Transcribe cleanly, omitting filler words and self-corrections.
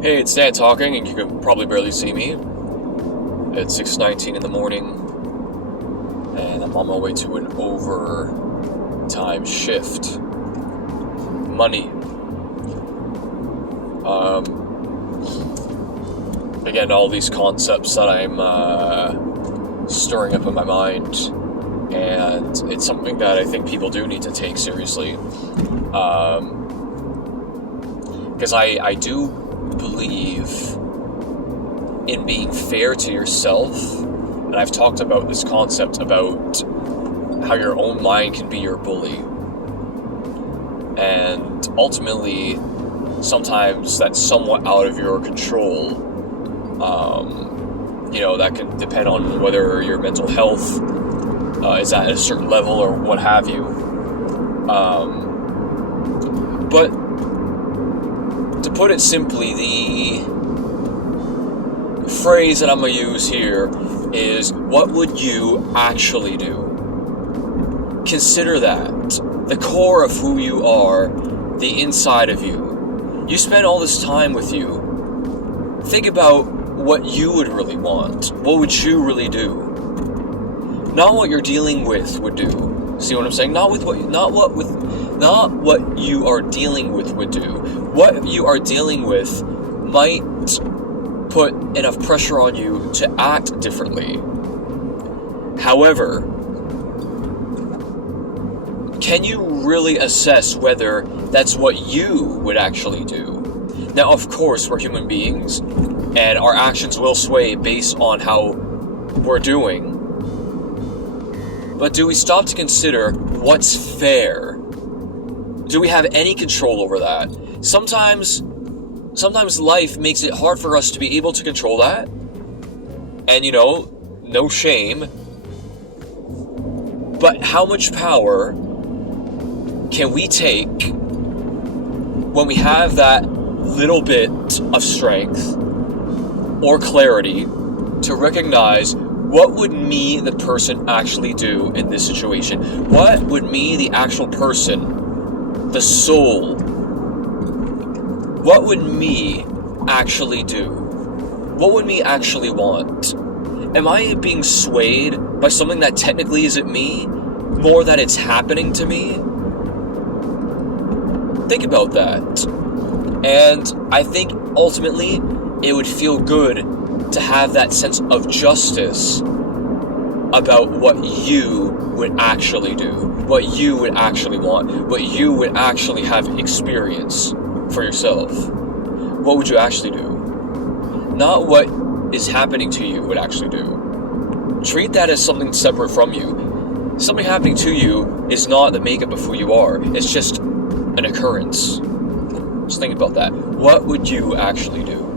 Hey, it's Dan talking, and you can probably barely see me. It's 6:19 in the morning, and I'm on my way to an overtime shift. Money. Again, all these concepts that I'm stirring up in my mind, and it's something that I think people do need to take seriously. Because I do believe in being fair to yourself, and I've talked about this concept about how your own mind can be your bully, and ultimately sometimes that's somewhat out of your control. That can depend on whether your mental health is at a certain level or what have you, but to put it simply, the phrase that I'm going to use here is, what would you actually do? Consider that. The core of who you are, the inside of you. You spend all this time with you. Think about what you would really want. What would you really do? Not what you're dealing with would do. See what I'm saying? Not what you are dealing with would do. What you are dealing with might put enough pressure on you to act differently. However, can you really assess whether that's what you would actually do? Now, of course, we're human beings, and our actions will sway based on how we're doing. But do we stop to consider what's fair? Do we have any control over that? Sometimes life makes it hard for us to be able to control that. And no shame. But how much power can we take when we have that little bit of strength or clarity to recognize, what would me, the person, actually do in this situation? What would me, the actual person, the soul, what would me actually do? What would me actually want? Am I being swayed by something that technically isn't me, more that it's happening to me? Think about that. And I think ultimately it would feel good to have that sense of justice about what you would actually do, what you would actually want, what you would actually have experience for yourself. What would you actually do? Not what is happening to you would actually do. Treat that as something separate from you. Something happening to you is not the makeup of who you are. It's just an occurrence. Just think about that. What would you actually do?